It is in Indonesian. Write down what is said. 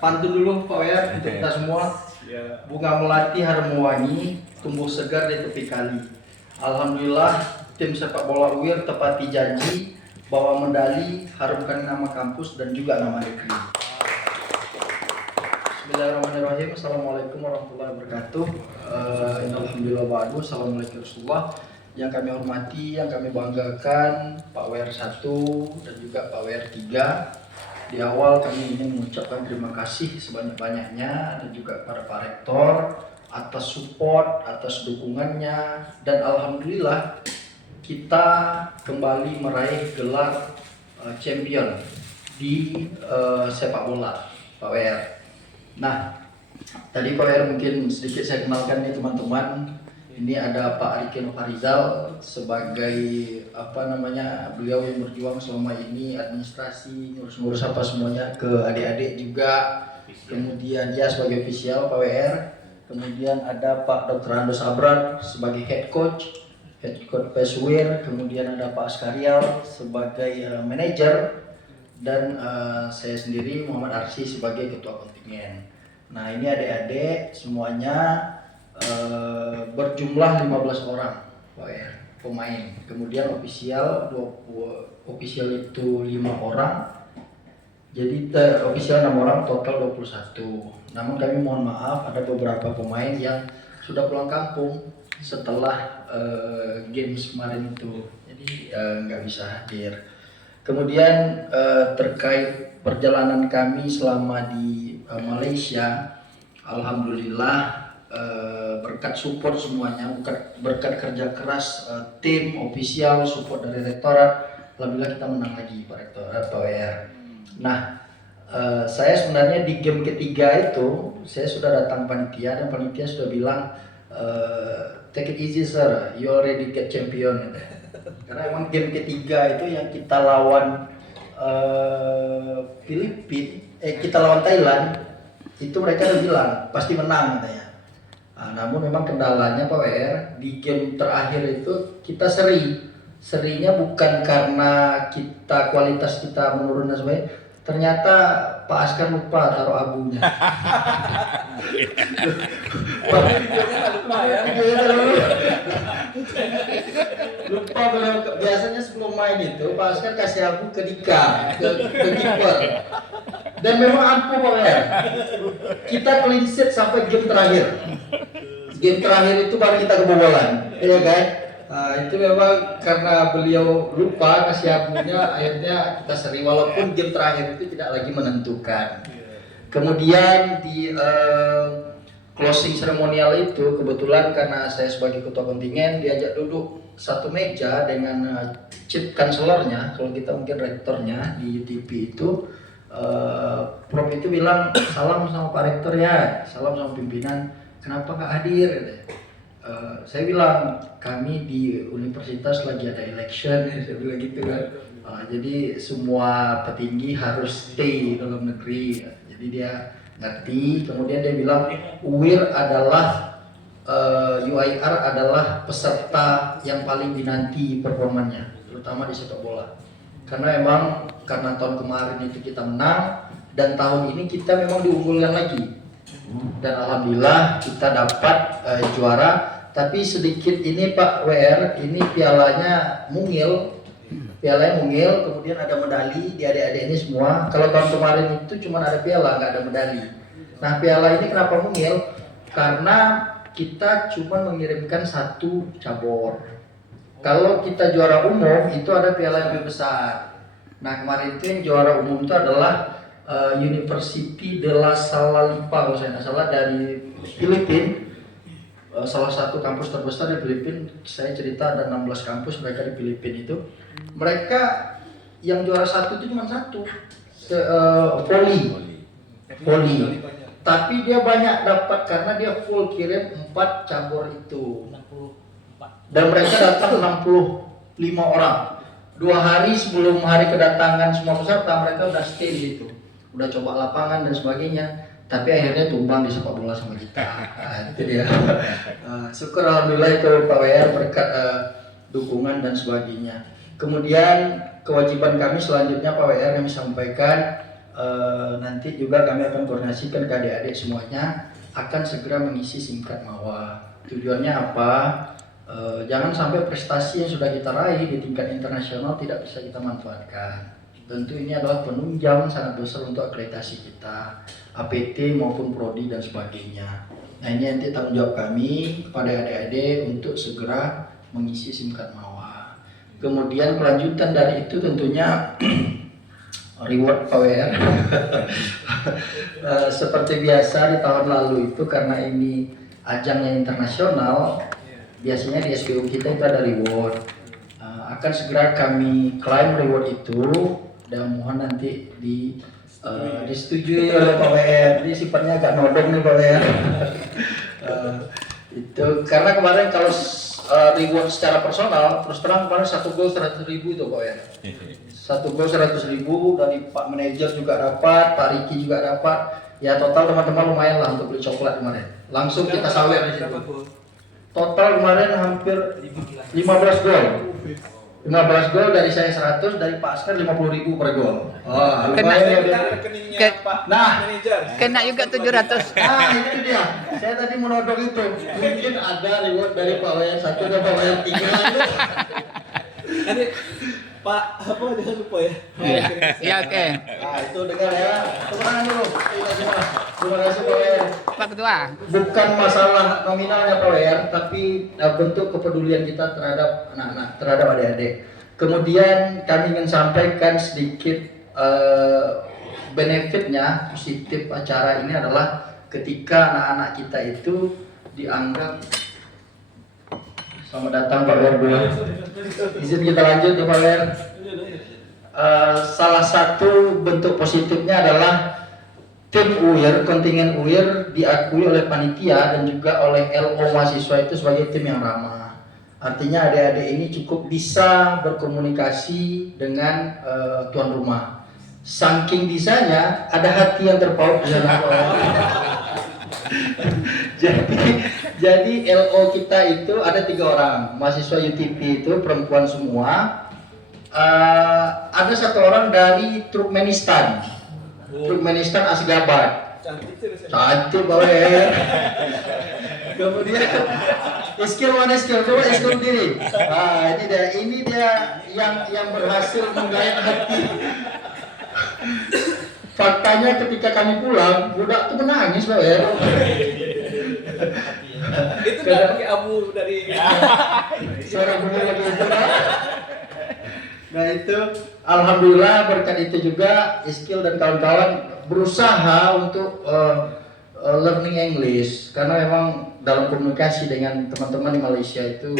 Pantun dulu Pak Wer untuk kita semua. Bunga melati harum wangi, tumbuh segar di tepi kali. Alhamdulillah tim sepak bola UIR tepati janji, bawa medali, harumkan nama kampus dan juga nama negeri. Bismillahirrahmanirrahim. Assalamualaikum warahmatullahi wabarakatuh. Alhamdulillah ba'du. Assalamualaikum warahmatullahi. Yang kami hormati, yang kami banggakan Pak WR 1 dan juga Pak WR 3. Di awal kami ingin mengucapkan terima kasih sebanyak-banyaknya dan juga pada Pak Rektor atas support, atas dukungannya, dan alhamdulillah kita kembali meraih gelar champion di sepak bola Pak WR. Nah, tadi Pak WR mungkin sedikit saya kenalkan nih teman-teman. Ini ada Pak Riki Novarizal sebagai beliau yang berjuang selama ini administrasi, ngurus-ngurus apa semuanya ke adik-adik juga. Kemudian ya sebagai official Pak WR. Kemudian ada Pak Dr. Andos Abrar sebagai head coach PSUIR. Kemudian ada Pak Askarial sebagai manajer dan saya sendiri Muhammad Arsy sebagai ketua kontingen. Nah, ini adik-adik semuanya berjumlah 15 orang Pak ya, pemain. Kemudian official itu 5 orang. Jadi official 6 orang, total 21. Namun kami mohon maaf ada beberapa pemain yang sudah pulang kampung setelah games kemarin itu. Jadi nggak bisa hadir. Kemudian terkait perjalanan kami selama di Malaysia, alhamdulillah berkat support semuanya, berkat kerja keras tim, official, support dari rektorat, alhamdulillah kita menang lagi Pak Rektor, Pak WR. Nah, saya sebenarnya di game ketiga itu saya sudah datang panitia dan panitia sudah bilang take it easy sir, you already get champion. Karena emang game ketiga itu yang kita lawan kita lawan Thailand, itu mereka udah bilang pasti menang katanya. Namun memang kendalanya Pak WR di game terakhir itu kita serinya bukan karena kualitas kita menurun dan sebagainya. Ternyata Pak Askar lupa taruh abunya. Lupa beliau, biasanya sebelum main itu Pak Askar kasih abu ke Dika, ke kiper. Dan memang ampuh Pak WR. Kita clean sheet sampai game terakhir. Game terakhir itu baru kita kebobolan, ya kan? Itu memang karena beliau lupa kasih abunya, akhirnya kita seri walaupun game terakhir itu tidak lagi menentukan. Kemudian di closing seremonial itu kebetulan karena saya sebagai ketua kontingen diajak duduk satu meja dengan chief counselornya, kalau kita mungkin rektornya di TV itu. Prof itu bilang salam sama Pak Rektor ya, salam sama pimpinan, kenapa nggak hadir? Saya bilang kami di universitas lagi ada election, saya bilang gitu kan. Jadi semua petinggi harus stay dalam negeri, jadi dia ngerti. Kemudian dia bilang UIR adalah UIR adalah peserta yang paling dinanti performanya, terutama di sepak bola. Karena memang karena tahun kemarin itu kita menang dan tahun ini kita memang diunggulkan lagi. Dan alhamdulillah kita dapat juara. Tapi sedikit ini Pak WR, ini pialanya mungil. Pialanya mungil, kemudian ada medali di adik-adik ini semua. Kalau tahun kemarin itu cuma ada piala, nggak ada medali. Nah, piala ini kenapa mungil? Karena kita cuma mengirimkan satu cabur. Kalau kita juara umum itu ada piala yang lebih besar. Nah, kemarin itu yang juara umum itu adalah University de la Salalipa kalau saya nggak salah dari Filipina. Salah satu kampus terbesar di Filipina. Saya cerita ada 16 kampus mereka di Filipina itu. Mereka yang juara satu itu cuma satu, volley. Tapi dia banyak dapat karena dia full kirim 4 cabur itu. Dan mereka datang 65 orang. 2 hari sebelum hari kedatangan semua peserta mereka udah stay di situ, udah coba lapangan dan sebagainya. Tapi akhirnya tumbang di sepak bola sama kita. Itu dia. Syukur alhamdulillah itu Pak WR berkat dukungan dan sebagainya. Kemudian kewajiban kami selanjutnya Pak WR kami sampaikan nanti juga kami akan koordinasikan ke adik-adik semuanya akan segera mengisi singkat MAWA. Tujuannya apa? Jangan sampai prestasi yang sudah kita raih di tingkat internasional tidak bisa kita manfaatkan. Tentu ini adalah penunjang sangat besar untuk akreditasi kita, APT maupun prodi dan sebagainya. Nah ini nanti tanggung jawab kami kepada adik-adik untuk segera mengisi singkat MAWA. Kemudian kelanjutan dari itu tentunya reward PWR. Seperti biasa di tahun lalu itu karena ini ajangnya internasional, biasanya di SPU kita itu ada reward. Akan segera kami klaim reward itu dan mohon nanti disetujui oleh PWR. Jadi sifatnya agak nodong nih PWR. Itu karena kemarin kalau reward secara personal terus terang kemarin 1 gol 100.000 itu PWR. 1 gol 100.000 dari Pak Manajer juga dapat, Pak Riki juga dapat. Ya total teman-teman lumayan lah untuk beli coklat kemarin. Langsung kita sawer di situ. Total kemarin hampir 15 gol. 15 gol dari saya 100, dari Pak Askar 50.000 per gol. Oh, lumayan ya. Nah, kena juga 700. Nah, itu dia. Saya tadi menodong itu. Mungkin ada reward dari Pak WR 1 dan Pak WR 3. Adik, Pak, apa jangan lupa ya? Ya, oke. Nah, itu dengar ya. Tepuk tangan dulu. Terima kasih Pak WR. Pak Ketua. Bukan masalah nominalnya Pak WR, tapi bentuk kepedulian kita terhadap anak-anak, terhadap adik-adik. Kemudian kami ingin sampaikan sedikit benefitnya, positif acara ini adalah ketika anak-anak kita itu dianggap. Selamat datang Pak WR. Izin kita lanjut ya Pak WR. Salah satu bentuk positifnya adalah tim UIR, kontingen UIR diakui oleh panitia dan juga oleh LO mahasiswa itu sebagai tim yang ramah. Artinya adik-adik ini cukup bisa berkomunikasi dengan tuan rumah. Saking bisanya ada hati yang terpaut di sana. Jadi LO kita itu ada 3 orang mahasiswa UTP itu perempuan semua. Ada 1 orang dari Turkmenistan. Turkmenistan Asgabat. Cantik banget. Kemudian skill mana skill? Coba skill diri. Nah, ini dia yang berhasil menggayat hati. Faktanya ketika kami pulang, budak tuh menangis Pak ya. Itu nggak pakai abu dari Suara bunga lagi itu. Nah itu alhamdulillah berkat itu juga Iskil dan kawan-kawan berusaha untuk learning English karena memang dalam komunikasi dengan teman-teman di Malaysia itu